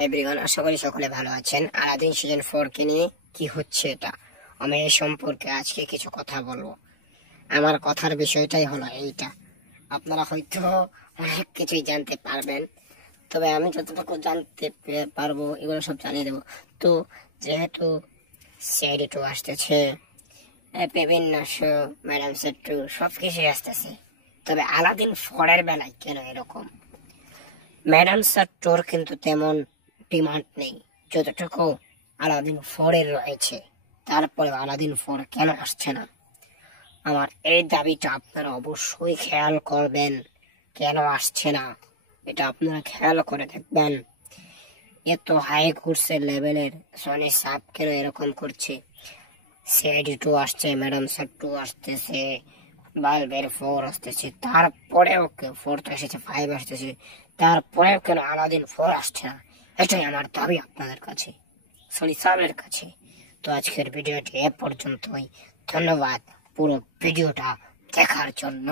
Everyone, আশা করি সকলে ভালো আছেন। আলাদিন সিজন 4 কে নিয়ে কি হচ্ছে এটা, আমি এই সম্পর্কে আজকে কিছু কথা বলবো। আমার কথার বিষয়টাই হলো এইটা। আপনারা হয়তো অনেক কিছুই জানতে পারবেন, তবে আমি যতটুকু জানতে পারবো এগুলো সব জানিয়ে দেবো। তো যেহেতু সিআইডি 2 আসতেছে, বিভিন্ন শো, ম্যাডাম সেট 2 সব কিছুই আসতেছে, তবে আলাদিন 4 এর বেলায় কেন এরকম? ম্যাডাম স্যার টোর কিন্তু তেমন ডিমান্ড নেই যতটুকু আলাদিন 4 এর রয়েছে। তারপরে আলাদিন 4 কেন আসছে না? আমার এই দাবিটা আপনারা অবশ্যই খেয়াল করবেন। কেন আসছে না এটা আপনারা খেয়াল করে দেখবেন। এত হাই করছে লেভেলের সনি সাব কেন এরকম করছে? সিআইডি 2 আসছে, ম্যাডাম স্যার 2 আসতেছে, বালবের 4 আসতেছে, তারপরেও 4 তো এসেছে, 5 আসতেছে, তারপরেও কেন আলাদিন 4 আসছে না? এটাই আমার দাবি আপনাদের কাছে, সনি সাবের কাছে। তো আজকের ভিডিওটি এ পর্যন্তই। ধন্যবাদ পুরো ভিডিওটা দেখার জন্য।